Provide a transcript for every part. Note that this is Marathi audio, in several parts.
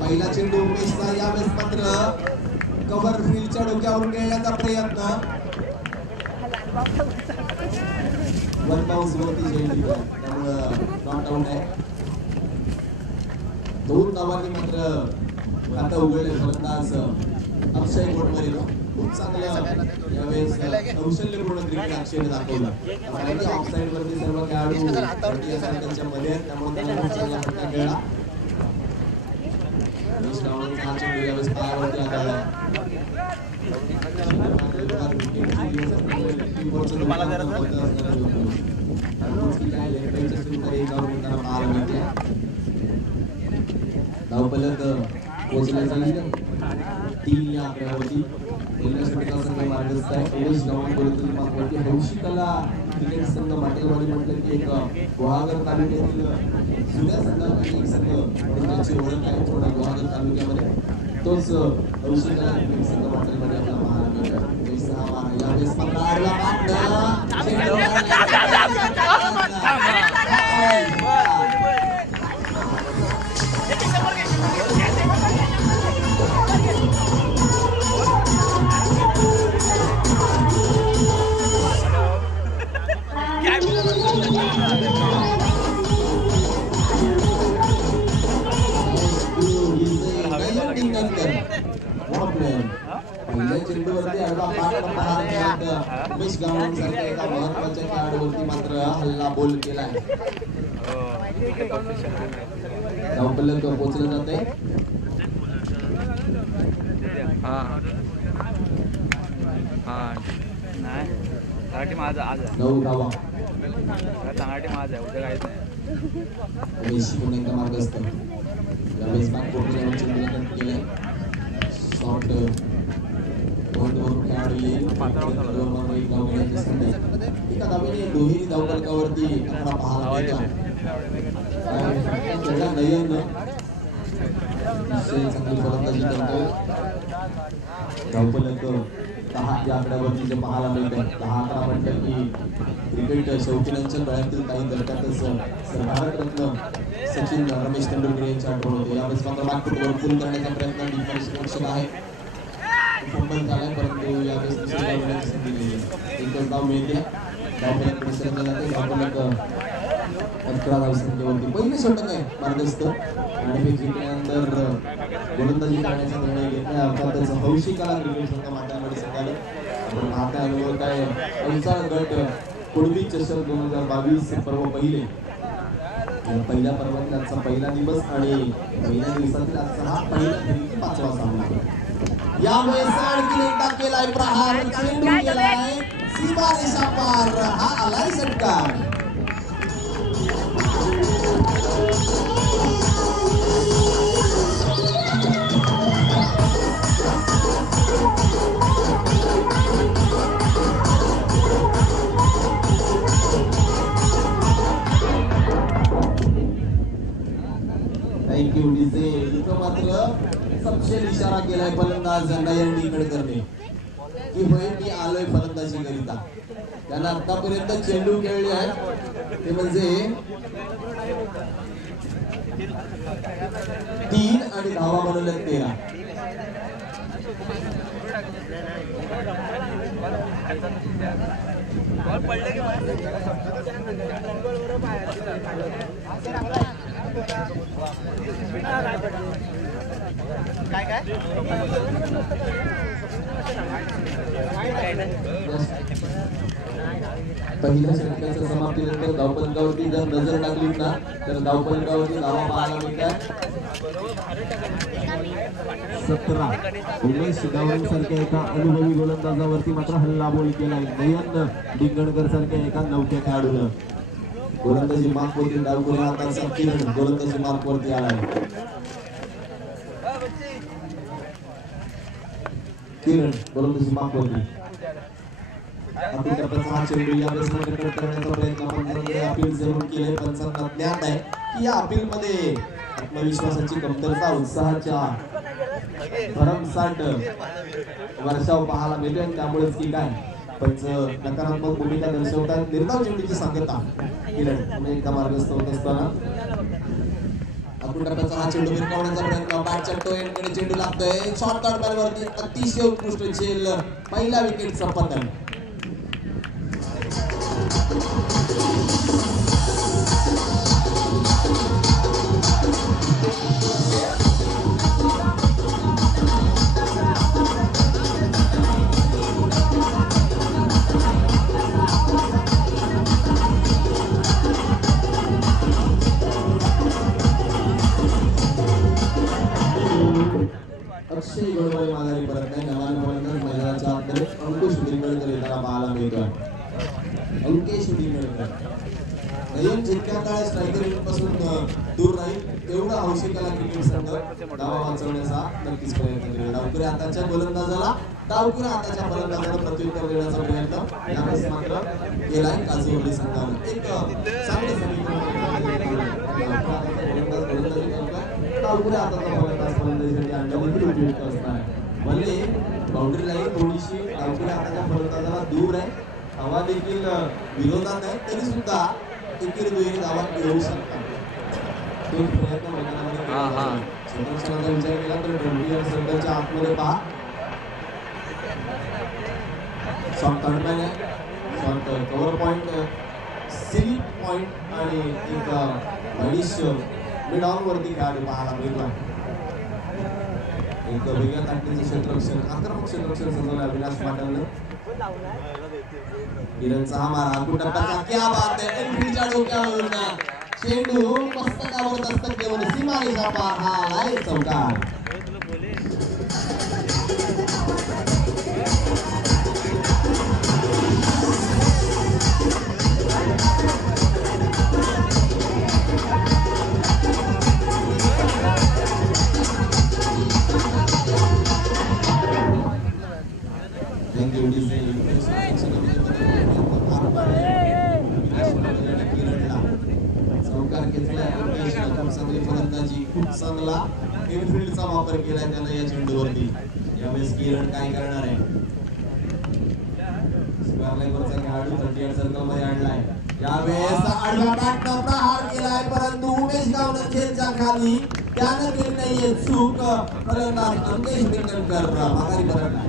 पहिला चेंडू उमेशचा यावेळेस मात्र कव्हर फील्डच्या डोक्यावरून खेळण्याचा प्रयत्न वन बाउन्स वरती झेलली त्यामुळे नॉट आउट आहे. 2 धावांनी मात्र खाता उघडले फलंदाज अक्षय गोडमरे. खूप चांगलं यावेळेस कौशल्यपूर्ण क्रिकेट अक्षयने दाखवलं. ऑफसाईड वरती सर्व खेळाडू त्यांच्या मध्ये त्यामुळे त्यांना खूप चांगला फटका खेळला. हा चेंडू यावेळेस पायावरती आला. धावफलक पोहोचण्याचा 3 या आकड्यावरती पहिल्या षटकाचा संघ मार्गस्थ आहे. उमेश गावण गोलंदाजी मार्गावरती हौशिकाला क्रिकेट संघ माटेलवाडी म्हटलं की एक गुहागर तालुक्यातील जुन्या संघापैकी एक संघ म्हणून त्याची ओळख आहे थोडा गुहागर तालुक्यामध्ये. तोच हौशिकाला क्रिकेट संघ माटेलवाडी आपला पाहायला मिळतो. यावेळेस पहिल्या चेंडूवरती उमेश गावण सारख्या एका महत्वाच्या खेळाडूवरती मात्र हल्ला बोल केलाय. धावफलक पोहोचलं जाते. नऊ धावा उमेश पुन्हा एकदा मार्गस्थ. यावेळेस नागपूरने चेंडूला कट केलंय. शॉट खेळाडू येईल. एका धावेने दोन्ही धावफलकावरती आकडा पाहायला मिळतो. नयन चांगली फलंदाजी करतोय. धावफलक 10 या आकड्यावरती जे पाहायला मिळतंय. 10-11 म्हटलं की क्रिकेट शौकीनांच्या गळ्यातील काही दरकातच भारतरत्न सचिन रमेश तेंडुलकर यांची आठवण होते. यावेळेस मात्र नागपूर वरपूल करण्याचा प्रयत्न डिफेन्स रक्षक आहे. फंबल झालाय परंतु यावेळेस दुसरी धावण्याची संधी नाही. एकच धाव मिळते. धावफलक विसरले जाते. धावफलक 11 धावसंख्येवरती पहिलं षटक आहे मार्गस्थ. आणि जिंकल्यानंतर गोलंदाजी करण्याचा निर्णय घेतला. अर्थातच हौशिकाला क्रिकेट संघ माटेलवाडी संघाने आपण पाहता अनुभव काय अवसाळ गट कुडबी चषक 2022 पर्व पहिले. पहिल्या पर्वातील आजचा पहिला दिवस आणि पहिल्या दिवसातील आजचा हा पहिला फेरीचा 5वा सामना. यामुळे आणखी एकदा केलाय प्रहार. चेंडू गेलाय सीमा रेषा पार. हा आलाय षटकार. इथं मात्र सपशेल इशारा केलाय फलंदाज नयन निकडकरने की होय मी आलोय फलंदाजी करिता. त्यांना आतापर्यंत चेंडू खेळले आहे ते म्हणजे 3 आणि धावा बनवल्या 13. पहिल्या षटकाच्या समाप्तीनंतर धावफलकावरती जर नजर टाकली ना तर धावफलकावरती धावा पाहायला मिळतात 17. उमेश गावण सारख्या एका अनुभवी गोलंदाजावरती मात्र हल्लाबोल केलाय. नयन डिंगणकर सारख्या एका नवख्या खेळाडूनं गोलंदाजी मार्कवरती डावखुरी हाताचा किरण गोलंदाजी मार्कवरती आलाय. किरण गोलंदाजी मार्कवरती आपण टप्प्याचा हा चेंडू या बेसमध्ये कट करण्याचा प्रयत्न पंचांकडे अपील जरूर केले. पंचांना ज्ञात आहे की या अपील मध्ये आत्मविश्वासाची कमतरता उत्साहाच्या भरमसाठ वर्षाव पाहायला मिळते आणि त्यामुळेच की काय पंच नकारात्मक भूमिका दर्शवतात. निर्धाव चेंडूची सांगता किरण म्हणजे एकदा मार्गस्थ होत असताना आपण टप्प्याचा हा चेंडू भिरकावण्याचा प्रयत्न बॅटच्या टोएंडकडे चेंडू लागतोय. शॉर्ट कट बॉलवरती अतिशय उत्कृष्ट झेल पहिल्या विकेटचा पतन. अक्षय गोडबोले माघारी परत नाही. नवाने फलंदाज मैदानाच्या आतमध्ये अंकुश दिंगळकर येताना पाहायला मिळतोय. अंकेश दिंगळकर नयन जितक्या काळ स्ट्रायकर पासून दूर राहील तेवढा हौशिकाला क्रिकेट संघ धावा वाचवण्याचा नक्कीच प्रयत्न करेल. डावखुऱ्या हाताच्या गोलंदाजाला प्रत्युत्तर देण्याचा प्रयत्न यावेळेस मात्र केलाय काजूवली संघाने. एक चांगले डावखुऱ्या हाताचा फलंदाजीसाठी आणण्यामध्ये उपयुक्त असणार आहे. भले बाउंड्री लाईन थोडीशी डावखुऱ्या हाताच्या फलंदाजाला दूर आहे, हवा देखील विरोधात आहे, तरी सुद्धा एकेरी दुहेरी धावा घेऊ शकतात. तो प्रयत्न मैदानामध्ये संरक्षणाचा विचार केला तर ड्रम्पियर सर्कलच्या आतमध्ये पहा. शॉर्ट थर्डमॅन आहे, short cover point, sleep point आणि एक अडीच मिड ऑन वरती खेळाडू पाहायला मिळतो. एक वेगळ्या ताकदीचं क्षेत्ररक्षण, आक्रमक क्षेत्ररक्षण सजवलं अविनाश पाटलने. किरणचा हा मारा कुटप्पाचा क्या बात आहे. एंट्रीच्या डोक्यावरून चेंडू मस्तकावर दस्तक देऊन सीमारेषा पार हा आहे चौकार. फलंदाजी खूप चांगला इनफिल्डचा वापर केलाय त्यानं या चेंडूवरती. यावेळेस किरण काय करणार आहे? स्क्वेअर लाईनवरचा खेळाडू 38 सर्कल मध्ये आणलाय. यावेळेस आडव्या बॅटनं प्रहार केलाय परंतु उमेश गावणेच्या खाली त्यानं केली नाहीये चूक. फलंदाज अंकेश दिंगळकर माघारी परतलाय.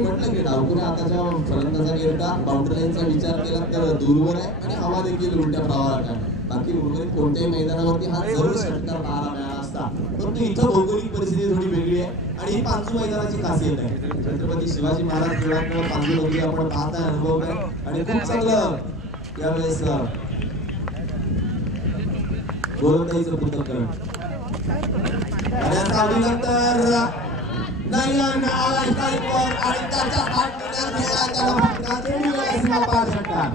म्हटलं की डावखुऱ्या हाताच्या फलंदाजाने एकदा बाउंड्री लाईनचा विचार केला तर दूरवर आहे आणि हवा देखील उलट्या प्रवाहात आहे. बाकी उर्वरित कोणत्याही मैदानावरती हा जरूर षटकार पाहायला मिळाला असता, परंतु इथं भौगोलिक परिस्थिती थोडी वेगळी आहे आणि ही पांचू मैदानाची खासियत आहे. छत्रपती शिवाजी महाराज क्रीडांगण पांचू नगरी आपण पाहताय, अनुभवताय आणि खूप चांगलं यावेळेस गोलंदाजीचं पृथक्करण. नंतर नयन आलाय स्ट्राईकवर आणि त्याच्या पाठीवर खेळला त्याला फटका देऊन गेला सीमा पार षटकार.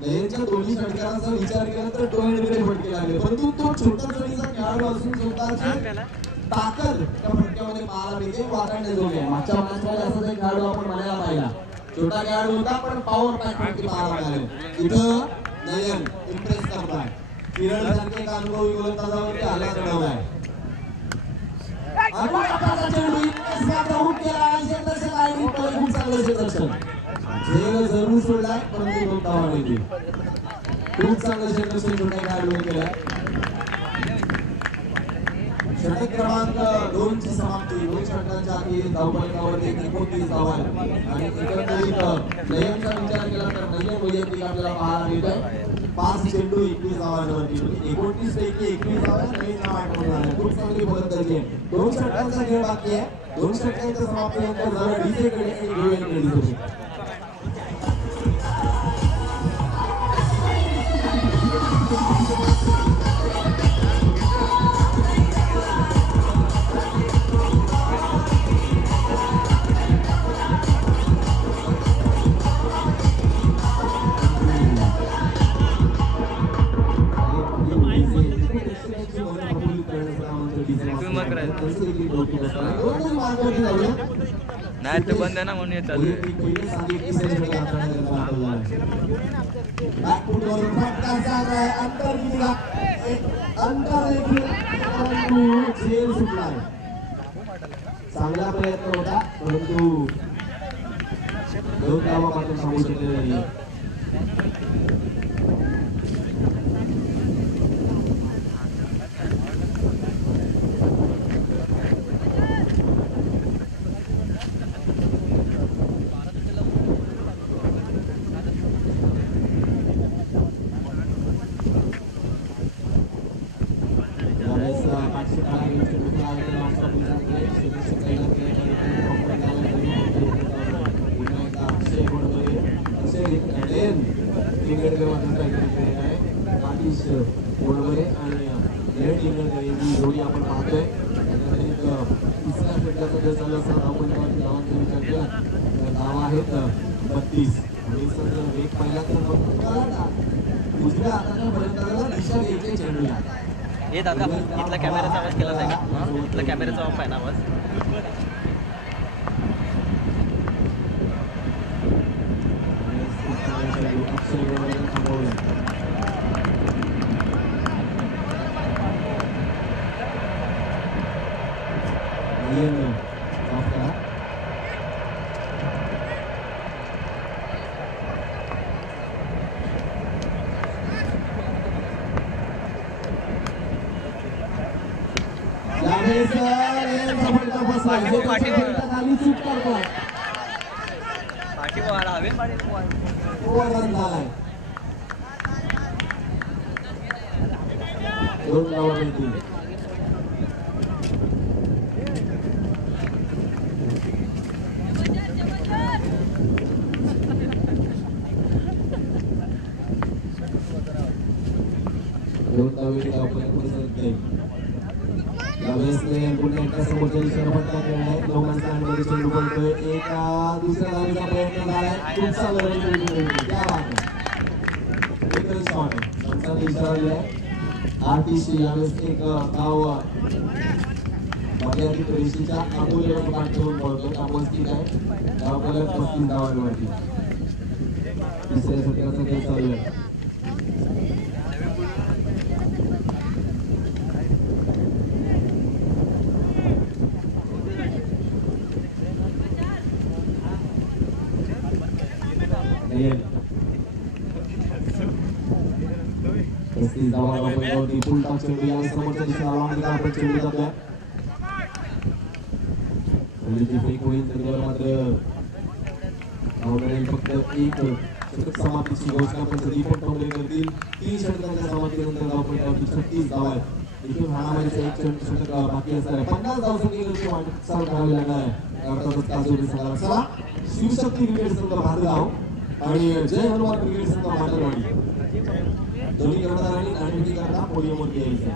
नयनच्या दोन्ही षटकारांचा विचार केला तर टोळीकडे फटके लागले, परंतु तो छोटा जोडीचा खेळाडू असून स्वतःची ताकद त्या फटक्यामध्ये पाहायला मिळते. वाटांडे जोगे मागच्या मॅचमध्ये असं एक खेळाडू आपण म्हणायला पाहिला. छोटा खेळाडू होता पण पॉवर पॅक वरती पाहायला मिळाले. इथं नयन इम्प्रेस करताय. किरण सारखे एक अनुभवी गोलंदाजावरती हल्ला चढवलाय. खूप चांगलं क्षेत्ररक्षण झेल जरूर सोडलाय परंतु दोन धावा मिळतील. खूप चांगलं क्षेत्ररक्षण छोट्या खेळाडूने केलंय. षटक क्रमांक 2 ची समाप्ती 2 षटकांच्या आधी धावफलकावरती 29 धावा आणि एकंदरीत लयनचा विचार केला तर नयन वैयक्तिक आपल्याला पाहायला मिळतोय 5 चेंडू 21 धावांवरती 29 पैकी 21 धावा नयनच्या मार्कवर झाल्या. खूप चांगली फलंदाजी आहे. 2 षटकांचा खेळ बाकी आहे. 2 षटकांच्या समाप्तीनंतर झालं डीजे कडे घेऊया क्रेडिट. नाही तर बंद आहे ना म्हणून येत चालू चांगला प्रयत्न होता परंतु दोन धावा मात्र थांबू शकले नाही. जोडी आपण पाहतोय तिसऱ्या षटकाचा जर चालू असता धावांचा विचार केला तर धावा आहेत 32 आणि जर एक पहिला तर दुसऱ्या हाताच्या फलंदाजाला दिशा द्यायची चेंडूला. हे दादा इथला कॅमेराचा आवाज केला जाईल का? इथला कॅमेराचा ऑफ आहे ना आवाज. आतिशी यावेळेस एक धाव मर्यादित रेषेच्या अगोदर पाठ ठेवून पळतो त्यामुळे ठीक आहे. धावफलक 35 धावांवरती तिसऱ्या षटकाचा खेळ चालू आहे. पुलटा चेंडू या समोरच्या दिशेला लावून आपण चेंडू जातोय. फेक होईल तर मात्र फक्त एक षटक समाप्तीची घोषणा पण दीपक टोंगरे करतील. 3 षटकांच्या समाप्तीनंतर धावपट्ट्यावरती 36 धावा आहेत. इथून हाणामारीचा एक षटक बाकी असणार आहे. 50 धावसंख्येची वाटचाल करावी लागणार आहे. अर्थातच काजोरी संघाला. चला शिवशक्ती क्रिकेट संघ भातगाव आणि जय हनुमान क्रिकेट संघ माटरवाडी दोन्ही कर्णधारांनी नाणेफेकी करता पोडियमवरती यायचं.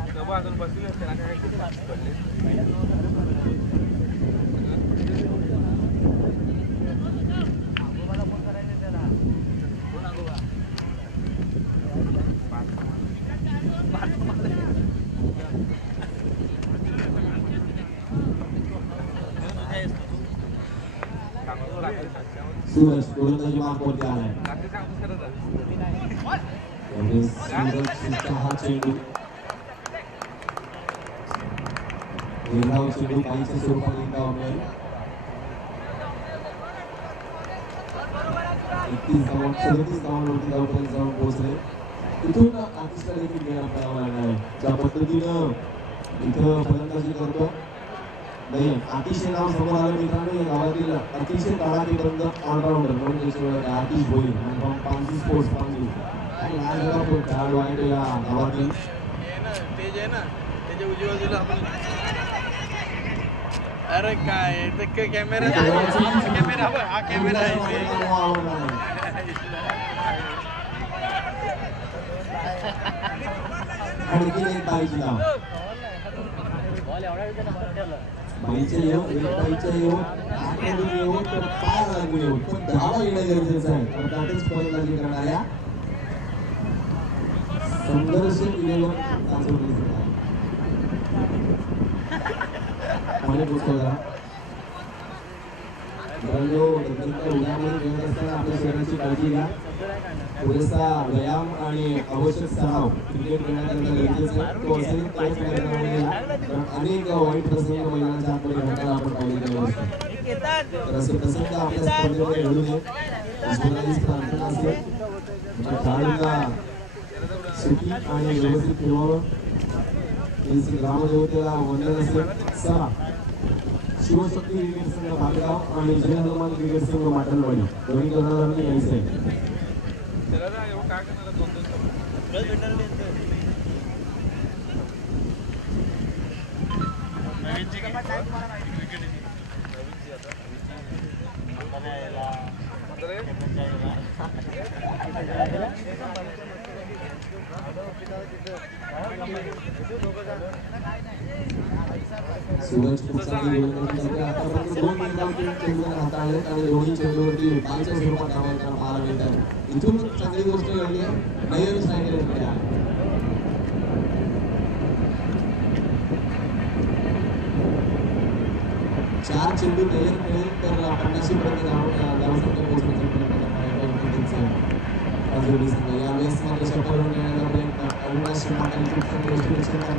सूरज गोलंदाजी मार्कवरती आलाय. सूरजचा हा चेंडू चेंडू काहीच्या स्वरूपात एकदा मिळेल. 37 धावांवरती धावपर्यंत जाऊन पोहोचले. इथून आतिशला देखील घेणं आपल्याला लागणार आहे. ज्या पद्धतीनं इथं फलंदाजी करतो नाही अतिशय नाव समोर आलं मित्रांनो. या गावातील अतिशय तडाखेबंद ऑलराऊंडर म्हणून त्याची ओळख आहे आतिश भोईर आणि पांगी स्पोर्ट्स पांगी आणि लाजवाब खेळाडू आहे या गावातील. तेज आहे ना त्याच्या उजव्या बाजूला आपण अरे काय कॅमेरा कॅमेरा हा कॅमेरा आहे आणखी एक बाईची नाव बाईचे येऊन एक बाईचे येऊन आतमधून येऊन तर पाय लागून येऊन पण धावा येणं गरजेचं आहे. तर त्यातच फलंदाजी करणाऱ्या संघर्ष इलेव्हन उन्हामध्ये खेळत असताना आपल्या शरीराची काळजी घ्या. पुरेसा व्यायाम आणि आवश्यक सराव क्रिकेट खेळण्याकरता गरजेचं आहे. तो असेल तरच मैदानामध्ये अनेक वाईट प्रसंग मैदानाच्या आतमध्ये घडताना आपण पाहिलेले असतात. तर असं प्रसंग आपल्या स्पर्धेमध्ये घडू नये ईश्वराची प्रार्थना असेल खेळाडूंना सुखी आणि व्यवस्थित खेळावं ग्रामदेवतेला वंदन असेल. चला शिवशक्ती क्रिकेट संघ भागगाव आणि जय हनुमान क्रिकेट संघ माटणवाडी दोन्ही कर्णधारांनी यायचं आहे. सूरज खूप चांगली गोलंदाजी करते. आतापर्यंत 2 निर्धाव चेंडू हाताळलेत आणि दोन्ही चेंडूवरती पायच्या स्वरूपात धावा करताना पाहायला मिळतात. इथून चांगली गोष्ट घडली आहे. नयन सायकलकडे आहे. चार चेंडू नयन खेळेल तर 50 पर्यंत धावसंख्या पोहोचण्याचा जोडी संघ यावेळेस मात्र सफल होण्याचा प्रयत्न अविनाश पाटील खूप चांगली विश्लेषण करतात.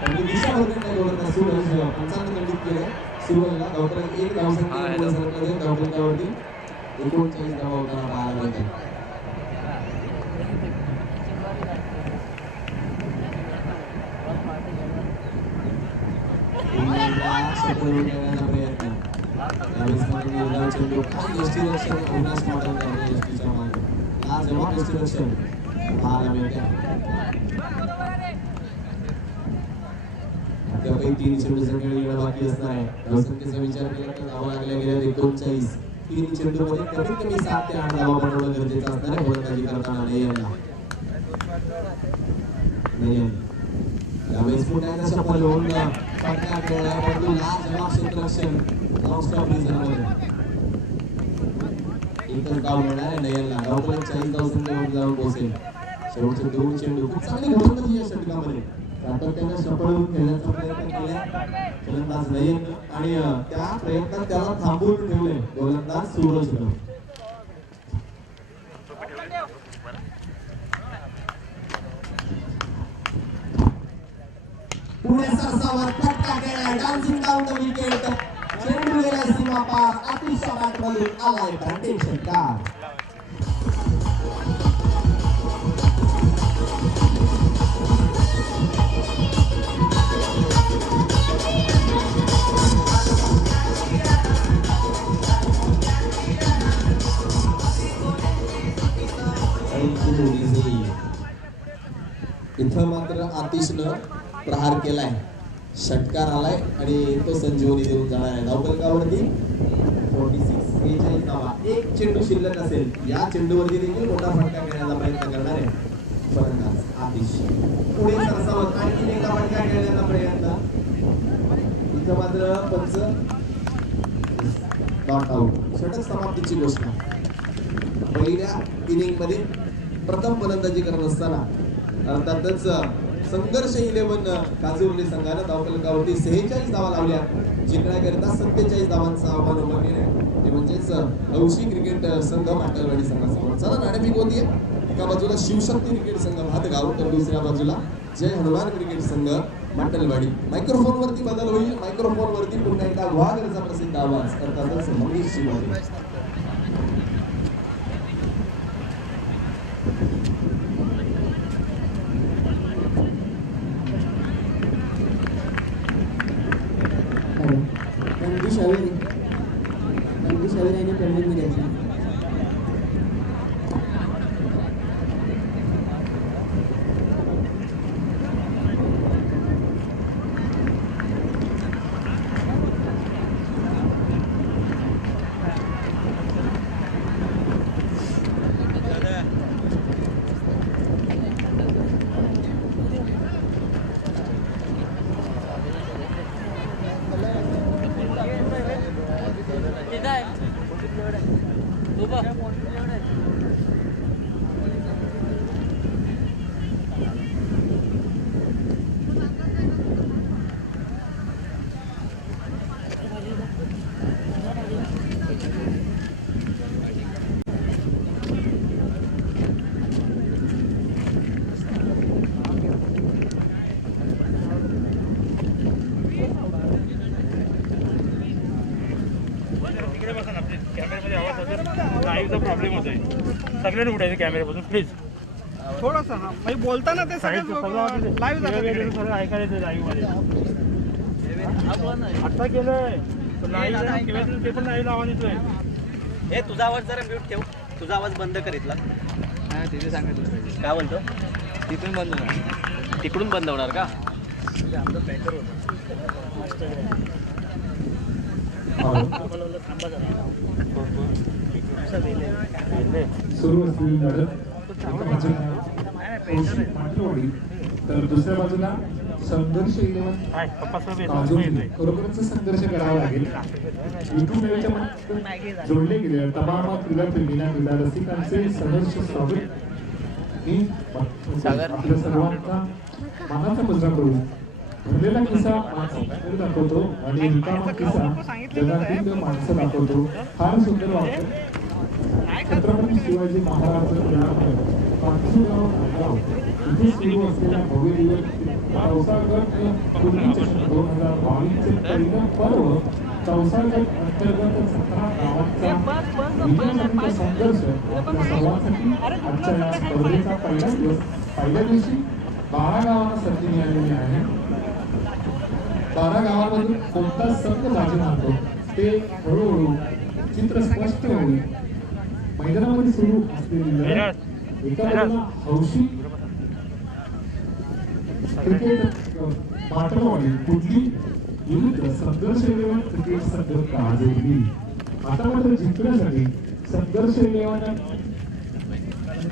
त्यांनी दिशा बदलण्याचा गोलंदाज सूरज 55 गंडीत केलं. सुरुवातीला धावपैकी एक धावसंख्या सरकले धावपैकीवरती 39 धावा होताना पाहायला मिळतात. सफल होण्याचा प्रयत्न यावेळेस मात्र निर्धाव चेंडू काही यष्टीरक्षण अविनाश पाटील करणे यष्टीच्या मागे आज जवाब यष्टीरक्षण पाहायला मिळते. त्यापैकी 3 चेंडू संख्या येणं बाकी असणार आहे. धावसंख्येचा विचार केला तर धावा लागल्या गेल्या 39. 3 चेंडूमध्ये कमीत कमी 7 ते 8 धावा बनवणं गरजेचं असणार आहे फलंदाजी करताना नयनला. नयन यावेळेस पुन्हा सफल होऊन फटका खेळला परंतु लाजवाब क्षेत्ररक्षण नॉनस्टॉप रिझनमध्ये एकच धाव मिळणार आहे नयनला. धावपैकी 40 धावसंख्येवर जाऊन पोहोचेल. शेवटचे 2 चेंडू खूप चांगली गोलंदाजी या षटकामध्ये सातत्याने सफल होऊन खेळण्याचा प्रयत्न केला फलंदाज नयन आणि त्या प्रयत्नात त्याला थांबवून ठेवले गोलंदाज सूरज. पुढे सरसावर फटका केला डान्सिंग डाऊन द विकेट. चेंडू गेला सीमा पार. आतिश बॅटमधून आलाय बॅटिंग षटकार. इथं मात्र आतिशनं प्रहार केलाय. षटकार आलाय आणि तो संजीवनी देऊन जाणार आहे. धावफलकावरती 46 धावा. एक चेंडू शिल्लक असेल. या चेंडूवरती देखील मोठा फटका खेळण्याचा प्रयत्न करणार आहे फलंदाज आतिश. पुढे सरसावत आणखी एकदा फटका खेळण्याचा प्रयत्न. इथं मात्र पंच नॉट आउट. षटक समाप्तीची घोषणा. पहिल्या इनिंग मध्ये प्रथम फलंदाजी करत असताना अर्थातच संघर्ष 11 काजूर्ली संघानं धावफलकावरती 46 धावा लावल्या. जिंकण्याकरिता 47 धावांचा आव्हान उभं केलं. ते म्हणजेच हौशी क्रिकेट संघ माटणवाडी संघासमोर. चला नाणेफेक होतीये. एका बाजूला शिवशक्ती क्रिकेट संघ भातगाव तर दुसऱ्या बाजूला जय हनुमान क्रिकेट संघ माटणवाडी. मायक्रोफोन वरती बदल होईल. मायक्रोफोन वरती पुन्हा एकदा गुहागरचा प्रसिद्ध आवाज अर्थातच मनीष शिवाजी. ट्रेनिंग भी देते हैं। कॅमेऱ्यामध्ये आवाज होते लाईव्हचा प्रॉब्लेम होतोय सगळ्यांनी उठायचं कॅमेऱ्यापासून प्लीज थोडंसं हा म्हणजे बोलताना ते लाईव्ह सगळं ऐकायचं लाईव्ह मध्ये आता केलंय लाईव्ह ते पण लाईव्ह आवाज येतोय हे तुझा आवाज जरा म्यूट ठेव तुझा आवाज बंद कर इथला तिथे सांगितलं काय बोलतो तिथून बंद होणार तिकडून बंद होणार का आमचं पॅकर सुरू असलेली लढत एका बाजूला कौशिक पाटलवाडी तर दुसऱ्या बाजूला संघर्ष 11 काजोली खरोखरच संघर्ष करावा लागेल युट्यूब लाईव्हच्या माध्यमातून जोडले गेले तमाम क्रीडाप्रेमींना क्रीडा रसिकांचे सहर्ष स्वागत मी आपल्या सर्वांचा मानाचा मुजरा करून भरलेला किस्सा माणसं दाखवतो आणि रिकामा किस्सा जगातील माणसं दाखवतो फार सुंदर वाटतं छत्रपती शिवाजी महाराज पाचूगाव नायगाव इथे सुरू असलेल्या भव्य दिवस चौसागत पूर्वी चषक 2022चे पहिलं पर्व चौसागत अंतर्गत 17 गावांचा विजयाचा संघर्ष आपल्या सर्वांसाठी आजच्या या स्पर्धेचा पहिल्या दिवशी 12 गावांना संधी मिळालेली आहे 12 गावांमधून कोणता संघ बाजी मारतो ते हळूहळू चित्र स्पष्ट होईल मैदानामध्ये सुरू असलेली लढत एका बाजूला हौशी क्रिकेट पाटणवाडी कुठली विरुद्ध संघर्ष 11 क्रिकेट संघ काजोली आता मात्र जिंकण्यासाठी संघर्ष 11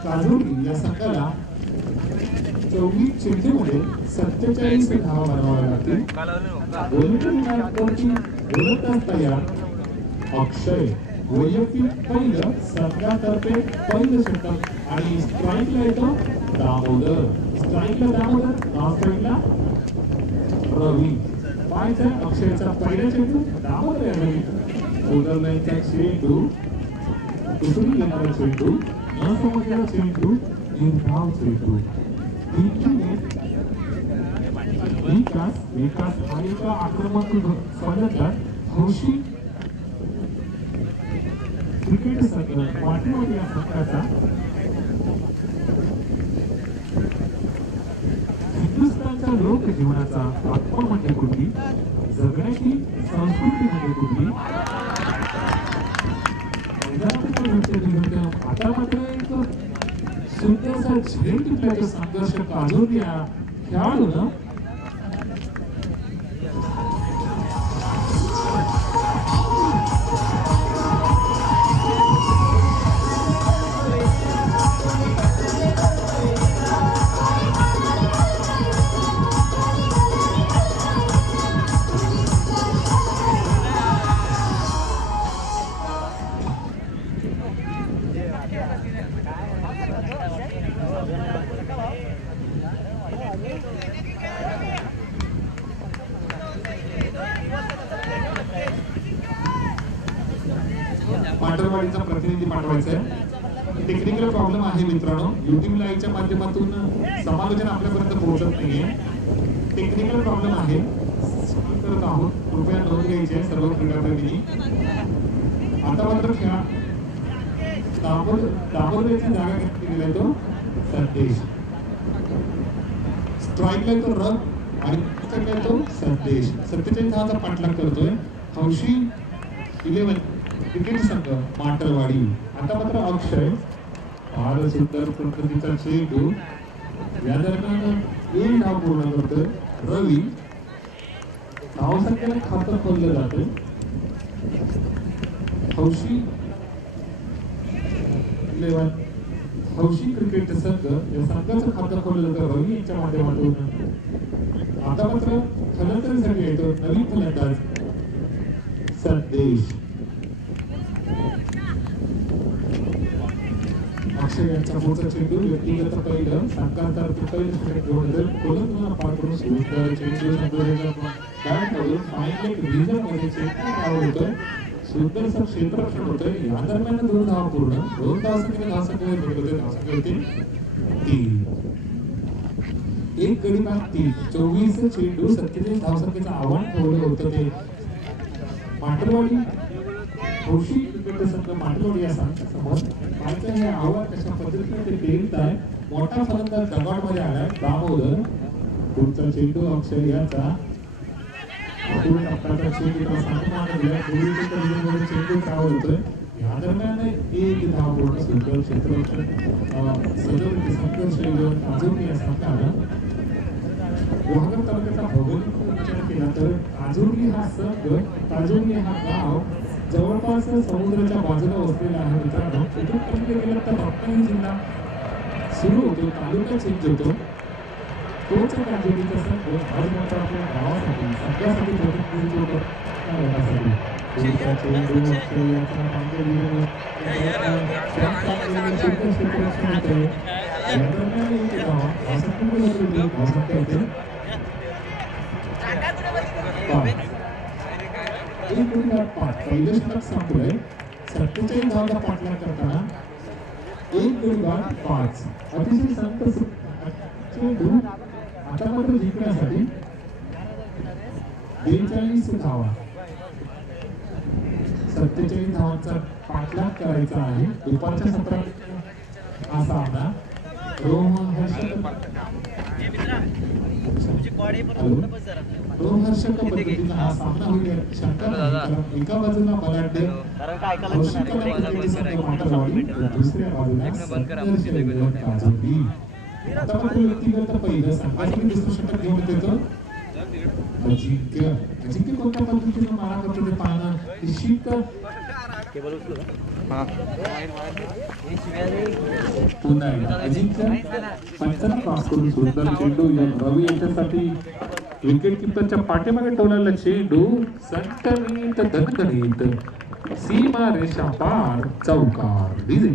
काजोली या संघाला 24 चेंडूमध्ये 47 धावा बनवाव्या लागतील गोलंदाज तयार अक्षय वैयक्तिक पहिलं संघातर्फे पहिलं षटक आणि स्ट्राईकला येतो दामोदर नॉनस्ट्राईकला रवी पायचा अक्षयचा पहिला चेंडू दामोदर यावेळी उदरलाईनचा चेंडू दुसरी येणारा चेंडू न समजलेला चेंडू निर्धाव चेंडू विकास हा एका आक्रमक फलंदाज हौशी क्रिकेट संघ पाटणवाडी या संघाचा हिंदुस्थानच्या लोकजीवनाचा आत्मा म्हणजे कुठली जगण्याची संस्कृती म्हणजे कुठली आता मात्र एक सुंदरसा झेल टिपल्याचा संघर्ष काजोली या खेळाडूनं पाटणवाडीचा प्रतिनिधी पाठवायचा आहे टेक्निकल प्रॉब्लेम आहे मित्रांनो युट्यूब लाईव्हच्या माध्यमातून समालोचन आपल्यापर्यंत पोहोचत नाहीये टेक्निकल प्रॉब्लेम आहे करत आहोत कृपया नोंद घ्यायची आहे सर्व क्रीडाप्रेमींनी आता मात्र खेळा दामोदरची जागा घेतली गेली तो संदेश स्ट्राईकला येतो रन आणि येतो संदेश 47 धावांचा पाठलाग करतोय हौशी 11 क्रिकेट संघ माटलवाडी. आता मात्र अक्षय फार सुंदर पद्धतीचा चेंडू या दरम्यान एक धाव पूर्ण करतोय रवी. धावसंख्येला खातं खोललं जातं. हौशी क्रिकेट संघ या संघाचं खातं खोललं जातं रवी यांच्या माध्यमातून. आता मात्र फलंदाजीसाठी येतो नवीन फलंदाज संदेश. अक्षय यांचा पुढचा चेंडू व्यक्तिगत पहिलं संघातर्फे पहिलं षटक घेऊन जाईल. कोलंबोला पार करून सुंदर चेंडू संघाच्या बॅटवरून फाईन लेग रिझर्व्हमध्ये चेंडू धाव होतोय. सुंदरसं क्षेत्ररक्षण होतंय. या दरम्यान 2 धाव पूर्ण. 2 धावसंख्येने धावसंख्या होते 3. एक गडी बाद 3. 24 चेंडू 47 धावसंख्येचं आव्हान ठेवलं होतं ते माटलवाडी हौशी क्रिकेट संघ माटलवाडी या संघासमोर. पाहायचं हे आव्हान कशा पद्धतीने ते पेलत आहे. मोठा फलंदाज दगाडमध्ये आलाय दामोदर. पुढचा चेंडू अक्षय याचा पूर्ण टप्प्याचा चेंडू सामना दिला. पूर्वीच्या चेंडू ट्रॅव्हल होतोय. या दरम्यान एक धाव पूर्ण सुंदर क्षेत्ररक्षण सदर संघर्ष अजून या संघाला गुहागर तालुक्याचा भौगोलिक विचार केला तर काजोली हा संघ काजोली हा गाव जवळपास समुद्राच्या बाजूला वसलेला आहे मित्रांनो. इथून पलीकडे गेलं तर रत्नागिरी जिल्हा सुरू होतो. तालुका चेंज होतो. तोच काजोलीचा संघ आज मात्र आपल्या गावासाठी सगळ्यासाठी प्रतिनिधित्व करण्यासाठी पहिलं षटक संपलंय. 47 धावांचा पाठलाग करताना 1 गडी बाद 5. अतिशय संत चेंडू. आता मात्र जिंकण्यासाठी 42 धावा 47 धावांचा पाठलाग करायचा आहे. दुपारच्या सत्रात हा सामना रोमहर्षक पद्धतीचा हा सामना होईल. शंका नाही. एका बाजूला बलाढ्य माटलवाडी दुसऱ्या बाजूला काजोली. आता मात्र व्यक्तिगत पहिलं संघासाठी दुसरं षटक घेऊन येतो अजिंक्य. अजिंक्य कोणत्या पद्धतीने मारा करतो ते पाहणं निश्चित. पुन्हा अजिंक्य पंचांना क्रॉस करून सुंदर चेंडू रवी यांच्यासाठी विकेट किपरच्या पाठीमागे ठेवलेला चेंडू संतनीत दणदणीत सीमा रेषा पार चौकार. डिझे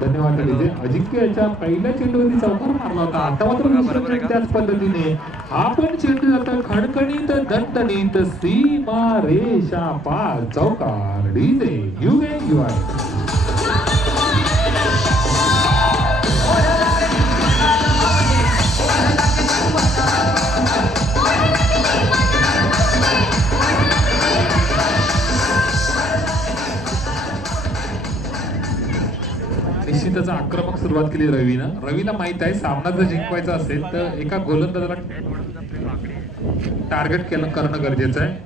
धन्यवाद. अजिंक्य याच्या पहिल्या चेंडूवरती चौकार मारला होता. आता मात्र दुसऱ्या त्याच पद्धतीने हा पण चेंडू जाता खणखणीत दणदणीत सीमा रेषा पार चौकार. डीजे युगे युआय. निश्चितच आक्रमक सुरुवात केली रवीनं. रवीला माहित आहे सामना जर जिंकवायचा असेल तर एका गोलंदाजाला टार्गेट करणं गरजेचं आहे.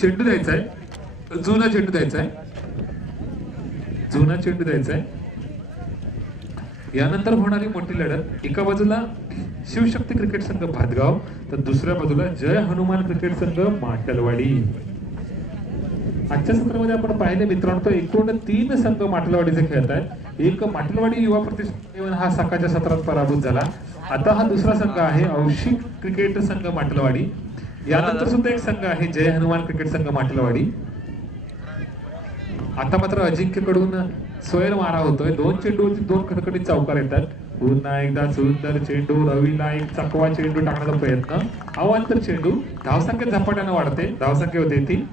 चेंडू द्यायचा आहे. जुना चेंडू द्यायचा आहे. जुना चेंडू द्यायचा आहे. यानंतर होणारी मोठी लढत एका बाजूला शिवशक्ती क्रिकेट संघ भातगाव तर दुसऱ्या बाजूला जय हनुमान क्रिकेट संघ माटलवाडी. आजच्या सत्रामध्ये आपण पाहिले मित्रांनो एकूण 3 संघ माटलवाडीचे खेळत आहेत. एक माटलवाडी युवा प्रतिष्ठान हा सकाळच्या सत्रात पराभूत झाला. आता हा दुसरा संघ आहे औषिक क्रिकेट संघ माटलवाडी. यानंतर सुद्धा एक संघ आहे जय हनुमान क्रिकेट संघ माटलवाडी. आता मात्र अजिंक्यकडून सोयर मारा होतोय. 2 चेंडूवरती 2 खडखडीत चौकार येतात. पुन्हा एकदा सुंदर चेंडू. रवीला एक चकवा चेंडू टाकण्याचा प्रयत्न. अवांतर चेंडू. धावसंख्या झपाट्याने वाढते. धावसंख्या होते ती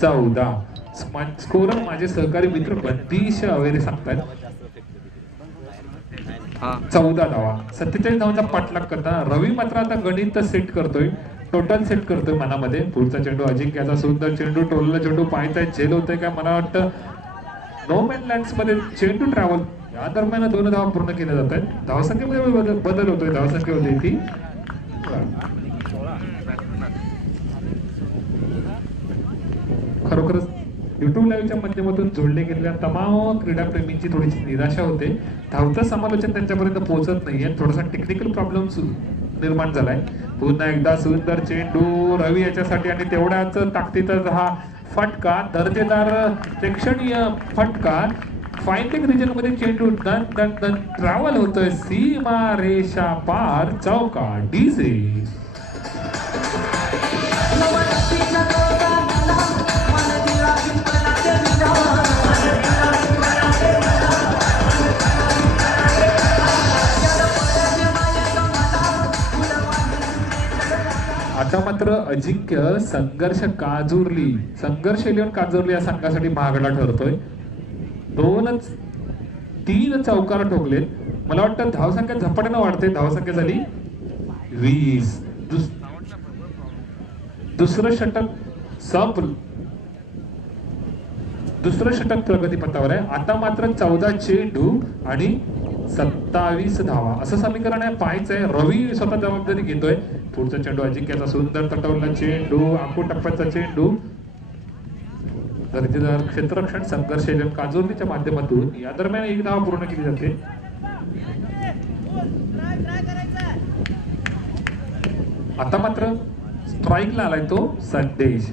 14. स्कोरर माझे सहकारी मित्र 32 अवेरे सांगतात. 14 धावा 47 धावांचा पाठलाग करताना रवी मात्र आता गणित सेट करतोय. टोटल सेट करतोय मनामध्ये. पुढचा चेंडू अजिंक्याचा सुंदर चेंडू, टोलला चेंडू पाहायचा झेल होतोय का मला वाटतं नो मॅन लँड्स मध्ये चेंडू ट्रॅव्हल या दरम्यान 2 धावा पूर्ण केल्या जात आहेत. धावसंख्येमध्ये बदल होतोय. धावसंख्या होती ती खरोखरच युट्यूब लाईव्हच्या माध्यमातून जोडले गेलेल्या तमाम क्रीडाप्रेमींची थोडीशी निराशा होते. धावतं समालोचन त्यांच्यापर्यंत पोहोचत नाहीये. थोडासा टेक्निकल प्रॉब्लेम निर्माण झालाय. पुन्हा एकदा सुंदर चेंडू रवी याच्यासाठी आणि तेवढ्याच ताकदीचा हा फटका, दर्जेदार प्रेक्षणीय फटका. फाइनलिंग रिजन मध्ये चेंडू दन दन दन ट्रॅव्हल होतोय सीमा रेषा पार, चौका डीजे. आता मात्र अजिंक्य संघर्ष 11 काजूर्ली या संघासाठी महागडा ठरतोय. 3 चौकार ठोकलेत. मला वाटतं धावसंख्या झपाट्यानं वाढते. धावसंख्या झाली 20. दुसरं षटक प्रगतीपथावर आहे. आता मात्र 14 चेंडू आणि 27 धावा असं समीकरण आहे. पाहायचंय. रवी स्वतः जबाबदारी घेतोय. पुढचा चेंडू अजिंक्याचा सुंदर तटवला चेंडू, आखू टप्प्याचा चेंडू. दर्जेदार क्षेत्ररक्षण संघर्ष काजोर्लीच्या माध्यमातून या दरम्यान 1 धावा पूर्ण केली जाते. आता मात्र स्ट्राईकला आलाय तो संदेश.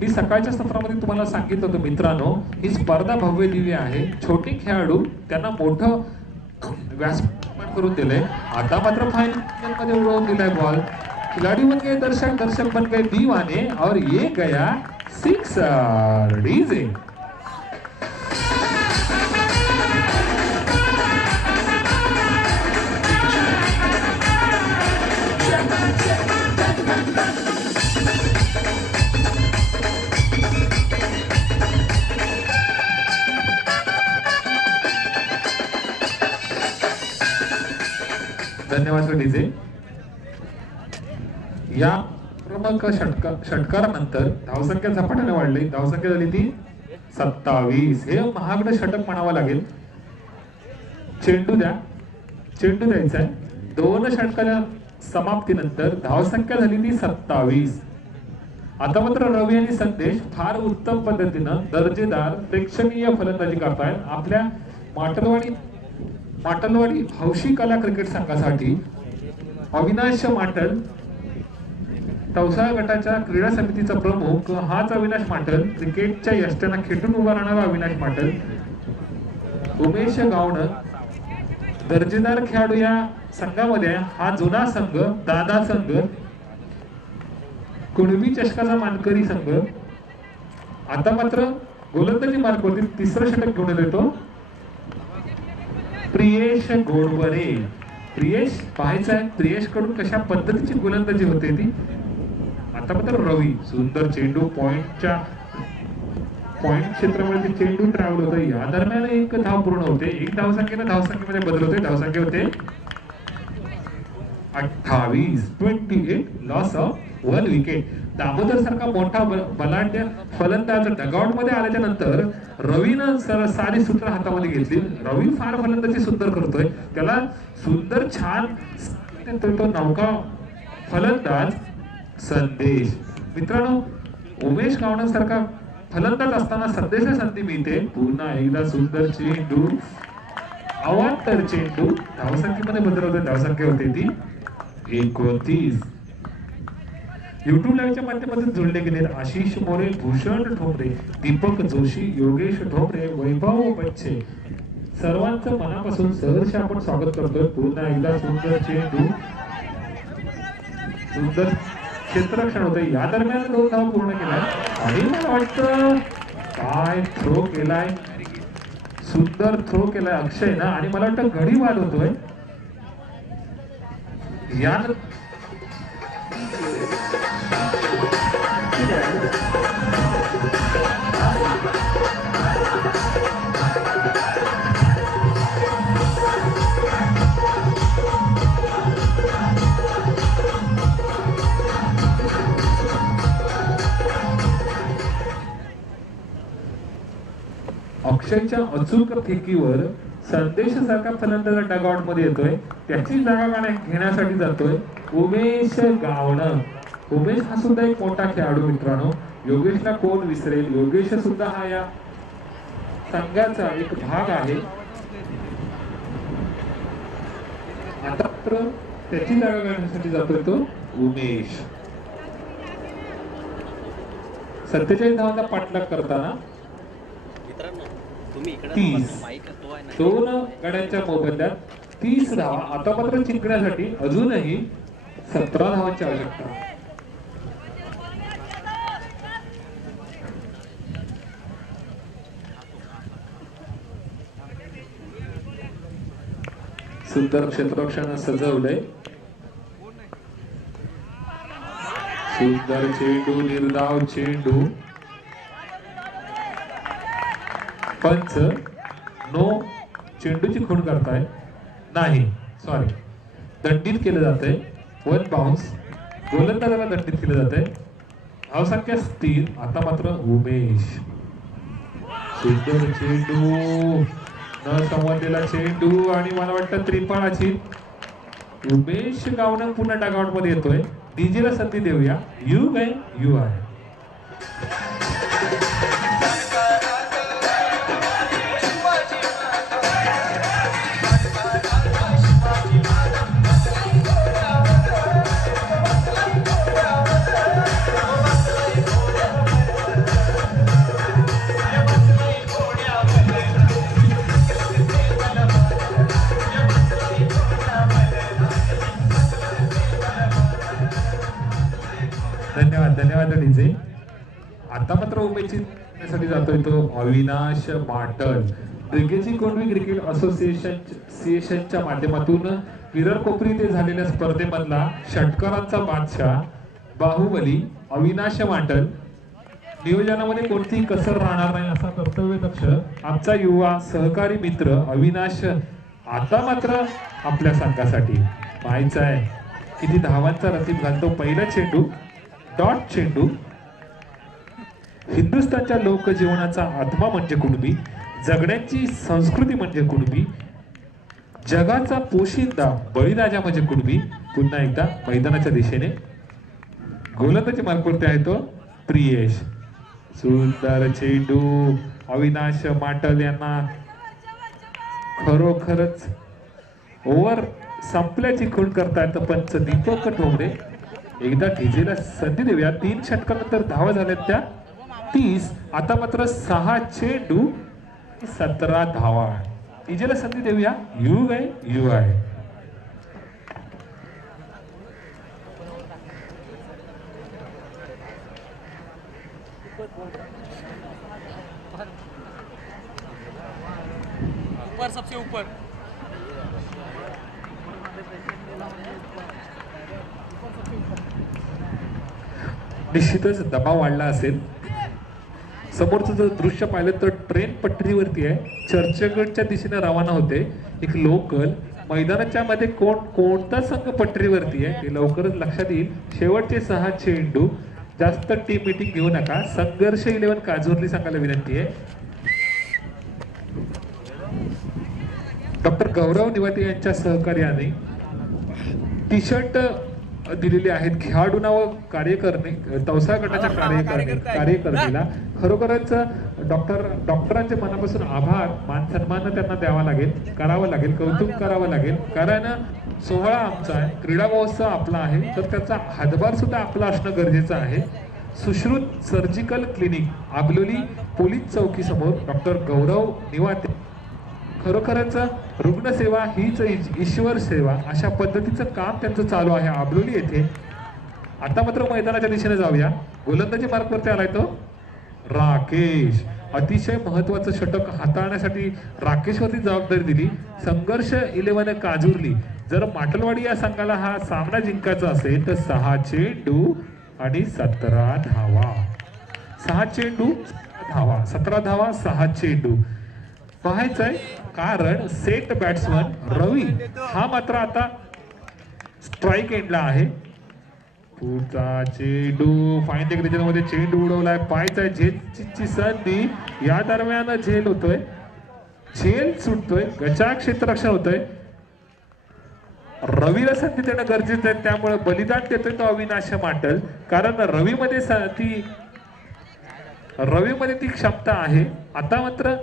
मी सकाळच्या सत्रामध्ये तुम्हाला सांगितलं होतं मित्रांनो, ही स्पर्धा भव्य दिव्य आहे. छोटे खेळाडू त्यांना मोठं व्यासपीठ करून दिलंय. आता मात्र फायनल मध्ये उडवून दिलाय बॉल. खिलाडी बन गए दर्शक, दर्शक बन गए दीवाने और ये गया सिक्सर. डीजे. धन्यवाद डीजे. या क्रमांक षटकारानंतर धावसंख्या झपाट्याने वाढली. धावसंख्या झाली ती 27. हे महागड षटक म्हणावं लागेल. चेंडू द्यायचा आहे. 2 षटकाच्या समाप्तीनंतर धावसंख्या झाली ती 27. आता मात्र रवी आणि संदेश फार उत्तम पद्धतीनं दर्जेदार प्रेक्षणीय फलंदाजी करतायत. आपल्या माटलवाडी हौशी कला क्रिकेट संघासाठी अविनाश माटल, तवसा गटाच्या क्रीडा समितीचा प्रमुख हाच अविनाश माटल, क्रिकेटच्या यष्ट्यांना खेटून उभा राहणारा अविनाश माटल, उमेश गावणं दर्जेदार खेळाडू या संघामध्ये. हा जुना संघ, दादा संघ, कुणबी चषकाचा मानकरी संघ. आता मात्र गोलंदाजी मार्गावरती 3रं षटक घेऊन येतो प्रियेश गोडबरे. प्रियेश पाहायचं आहे प्रियेश कडून कशा पद्धतीची गोलंदाजी होते ती. आता मात्र रवी सुंदर चेंडू पॉइंट क्षेत्रामध्ये चेंडू ट्रॅव्हल होतं. या दरम्यान 1 धाव पूर्ण होते. 1 धावसंख्येमध्ये बदल होते. धावसंख्या होते 28. 28. Loss of 1 wicket. दामोदर सारखा मोठा बलाढ्य फलंदाज डगआउट मध्ये आल्याच्या नंतर रवीनं सारी सूत्र हातामध्ये घेतली. रवी फार फलंदाजी सुंदर करतोय. त्याला सुंदर छान तो नौका फलंदाज संदेश. मित्रांनो, उमेश गावणं सारखा फलंदाज असताना संदेश संधी मिळते. पुन्हा एकदा सुंदर चेंडू, अवांतर चेंडू. धावसंख्येमध्ये बदल होते. धावसंख्या होते ती 29. युट्यूब लाईव्हच्या माध्यमातून जोडले गेले आशिष मोरे, भूषण ठोंबरे, दीपक जोशी, योगेश ठोंबरे, वैभव बच्चे सर्वांचं मनापासून सहर्ष आपण स्वागत करतोय. पुन्हा एकदा सुंदर चेंडू, सुंदर क्षेत्ररक्षण होते. या दरम्यान 2 धावा पूर्ण केलाय. आणि मला वाटतं काय थ्रो केलाय, सुंदर थ्रो केलाय अक्षय ना. आणि मला वाटतं घडी बाद होतोय. या अक्षयच्या अचूक फेकीवर संदेश सारखा फलंदाज डगआउट मध्ये येतोय, त्याची जागा घेण्यासाठी जातोय उमेश गावणं. उमेश हा सुद्धा एक मोठा खेळाडू मित्रांनो. योगेशला कोण विसरेल, योगेश सुद्धा हा या संघाचा एक भाग आहे. आता मात्र त्याची जागा घेण्यासाठी जातोय तो उमेश. 47 धावांचा पाठलाग करताना मित्रांनो तुम्ही इकडे 30 माईक तो आहे ना, 2 गड्यांच्या मोबदल्यात 30 धावा. आता मात्र जिंकण्यासाठी अजूनही 17 धावांची आवश्यकता. सुंदर क्षेत्ररक्षण सजवलंय. सुंदर चेंडू, निर्धाव चेंडू. पंच नो, चेंडूची खूण करताय नाही, सॉरी, दंडित केलं जातंय. 1 बाउन्स, गोलंदाजाला दंडित केलं जातंय. धावसंख्या स्थिर. आता मात्र उमेश. सुंदर चेंडू, न संवादलेला चेंडू आणि मला वाटतं त्रिफळाची. उमेश गावणं पुन्हा डगआउट मध्ये येतोय. डीजेला संधी देऊया. यू आहे, यू आहे. धन्यवाद डीजे. आता मात्र उमेदसाठी जातोय तो अविनाश माटल. ब्रिगेजी कोंडवी क्रिकेट असोसिएशनच्या माध्यमातून विरार कोपरी ते झालेल्या स्पर्धेमधला षटकारांचा बादशाह बाहुबली अविनाश माटल. नियोजनामध्ये कोणतीही कसर राहणार नाही असा कर्तव्यदक्ष आमचा युवा सहकारी मित्र अविनाश आता मात्र आपल्या संघासाठी पाहायचं आहे किती धावांचा रतीब घालतो. पहिला चेंडू, डॉट चेंडू. हिंदुस्थानच्या लोकजीवनाचा आत्मा म्हणजे कुणबी, जगण्याची संस्कृती म्हणजे कुणबी, जगाचा पोशिंदा बळीराजा म्हणजे कुणबी. पुन्हा एकदा मैदानाच्या दिशेने गोलंदाजी मार्गावरती आहे तो प्रियेश. सुंदर चेंडू. अविनाश माटल यांना खरोखरच ओव्हर संपल्याची खूण करतायत पंच दीपक ठोंबरे. एकदा डीजेला संधी देऊया. 3 षटकानंतर धावा झाल्यात त्या 30. आता मात्र 6 चेंडू 17 धावा. डीजेला संधी देऊया. यू आहे, यू आहे. ऊपर, सबसे ऊपर. निश्चितच दबाव वाढला असेल. समोरचं जर दृश्य पाहिलं तर ट्रेन पटरीवरती आहे, चर्चगडच्या दिशेने रवाना होते. एक लोकल मैदानाच्या मध्ये कोणता संघ पटरीवरती आहे हे लवकरच लक्षात येईल. शेवटचे 6 चेंडू. जास्त टीम मीटिंग घेऊ नका. संघर्ष 11 काजोर्ली संघाला विनंती आहे. डॉक्टर गौरव निवाते यांच्या सहकार्याने टी शर्ट दिलेले आहेत खेळाडूंना व कार्यकर्ते तवसा गटाच्या कार्यकर्त्याला. खरोखरच डॉक्टरांचे मनापासून आभार, मान सन्मान त्यांना द्यावा लागेल, करावं लागेल, कौतुक करावं लागेल. कारण सोहळा आमचा आहे, क्रीडा महोत्सव आपला आहे, तर त्याचा हातभार सुद्धा आपला असणं गरजेचं आहे. सुश्रुत सर्जिकल क्लिनिक आबलोली पोलीस चौकी समोर डॉक्टर गौरव निवाते. खरोखरच रुग्णसेवा हीच ईश्वर सेवा अशा पद्धतीचं काम त्यांचं चालू आहे आबलोली येथे. आता मात्र मैदानाच्या दिशेने जाऊया. गोलंदाजी मार्गावरती आलाय तो राकेश. अतिशय महत्वाचं षटक हाताळण्यासाठी राकेशवरती जबाबदारी दिली. संघर्ष 11 काजूरली. जर माटलवाडी या संघाला हा सामना जिंकायचा असेल तर 6 चेंडू आणि 17 धावा. 6 चेंडू 17 धावा, 17 धावा 6 चेंडू. पाहायचंय कारण सेट बॅट्समन रवी हा मात्र आता स्ट्राईक एंडला आहे. पुढचा चेंडू फाईन लेग रिजन मध्ये चेंडू उडवलाय. पायचा झेलची संधी, या दरम्यान झेल होतोय, झेल सुटतोय, गचा क्षेत्ररक्षण होतोय. रवीला संधी देणं गरजेचं आहे, त्यामुळे बलिदान देतोय तो अविनाश माटल, कारण रवीमध्ये ती क्षमता आहे. आता मात्र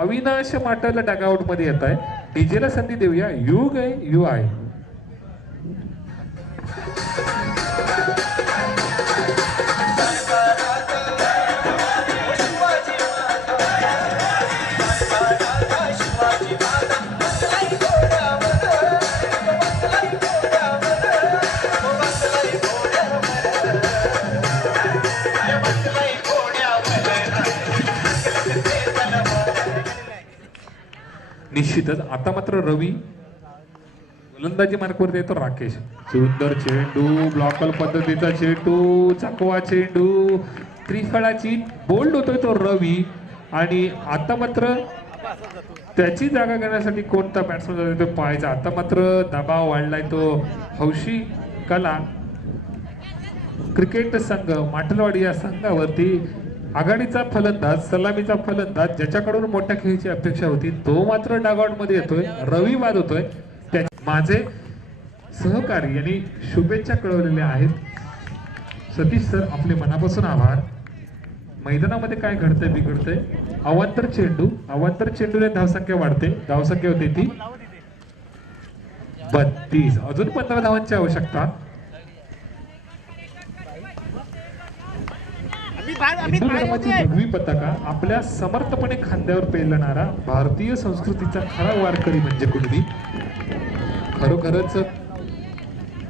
अविनाश माटल डगआउट मध्ये येत आहे. डीजेला संधी देऊया. यू गए यू आहे. निश्चितच आता मात्र रवी गोलंदाजी मार्कवरती येतो. राकेश, सुंदर चेंडू, ब्लॉकल पद्धतीचा चेंडू, चकवा चेंडू, त्रिफळाची बोल्ड होतोय तो रवी. आणि आता मात्र त्याची जागा घेण्यासाठी कोणता बॅट्समन जातो पाहायचा. आता मात्र दबाव वाढलाय तो हौशी कला क्रिकेट संघ माटलवाडी या संघावरती. आघाडीचा फलंदाज, सलामीचा फलंदाज, ज्याच्याकडून मोठ्या खेळीची अपेक्षा होती, तो मात्र डागआउट मध्ये येतोय. रवी बाद होतोय. माझे सहकारी यांनी शुभेच्छा कळवलेल्या आहेत. सतीश सर, आपले मनापासून आभार. मैदानामध्ये काय घडतंय बिघडतंय. अवांतर चेंडूने धावसंख्या वाढते. धावसंख्या होती ती 32. अजून 15 धावांची आवश्यकता. हिंदू धर्माची भगवी पताका आपल्या समर्थपणे खांद्यावर पेलणारा भारतीय संस्कृतीचा खरा वारकरी म्हणजे कुणबी. खरोखरच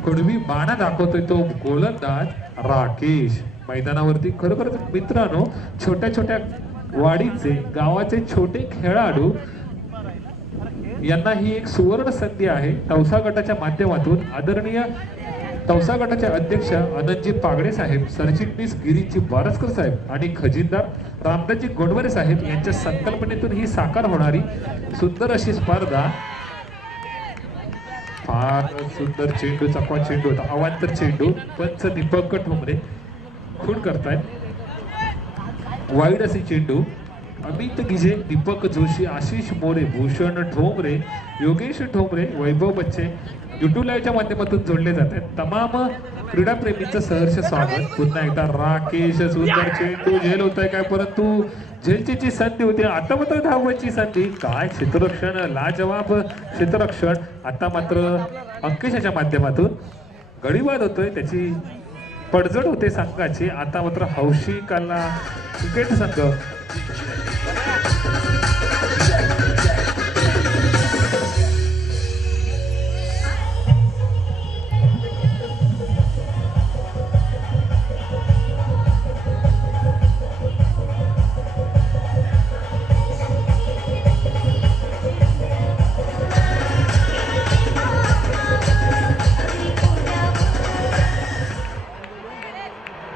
कुणबी बाणा दाखवतोय तो गोलंदाज राकेश मैदानावरती. खरोखरच मित्रांनो, छोट्या छोट्या वाडीचे, गावाचे छोटे खेळाडू यांना ही एक सुवर्ण संधी आहे. तवसा गटाच्या माध्यमातून आदरणीय तवसा गटाचे अध्यक्ष आनंदजी पागडे साहेब, सरचिटणीस गिरीजी बारसकर साहेब आणि खजिनदार रामदासजी गोडवरे साहेब यांच्या संकल्पनेतून ही साकार होणारी सुंदर अशी स्पर्धा. फार सुंदर चेंडू, चकवा चेंडू होता. अवांतर चेंडू, पंच दीपक ठोंबरे खूण करतायत. वाईड असे चेंडू. अमित गिजे, दीपक जोशी, आशिष मोरे, भूषण ठोंबरे, योगेश ठोंबरे, वैभव बच्चे युट्यूब लाईव्हच्या माध्यमातून जोडले जात आहेत. तमाम क्रीडाप्रेमींचं सहर्ष स्वागत. पुन्हा एकदा राकेश, सुंदर चेंडू, झेल होत आहे काय, परंतु झेलची संधी होती. आता मात्र धावांची संधी. काय क्षेत्ररक्षण, लाजवाब क्षेत्ररक्षण. आता मात्र अंकेशाच्या माध्यमातून गडीबाद होतोय, त्याची पडझड होते संघाची. आता मात्र हौशी कला क्रिकेट संघ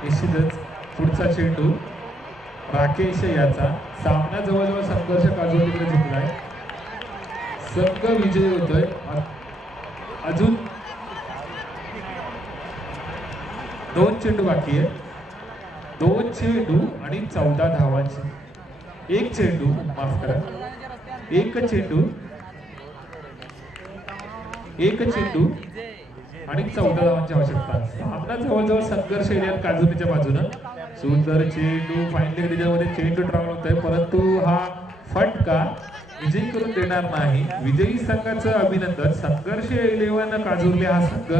निश्चितच पुढचा चेंडू राकेश याचा. सामना जवळजवळ संघर्ष काजोलीकडे झुकलाय. संघ विजयी होतोय. अजून 2 चेंडू बाकी आहे. 2 चेंडू आणि 14 धावांची. 1 चेंडू, माफ करा, 1 चेंडू आणि 14 धावांची आवश्यकता. सामना जवळजवळ संघर्ष एरियात काजोलीच्या बाजूनं. सुंदर चेंडू, फाईन लेग रिजनमध्ये चेंडू ट्रॅव्हल होत आहे, परंतु हा फटका विजयी करून देणार नाही. विजयी संघाचं अभिनंदन. संघर्ष 11 काजोली हा संघ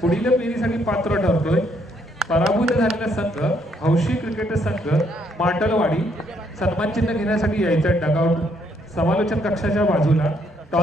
पुढील फेरीसाठी पात्र ठरतोय. पराभूत झालेला संघ हौशी क्रिकेट संघ माटलवाडी सन्मान चिन्ह घेण्यासाठी यायचा. डगआउट समालोचन कक्षाच्या बाजूला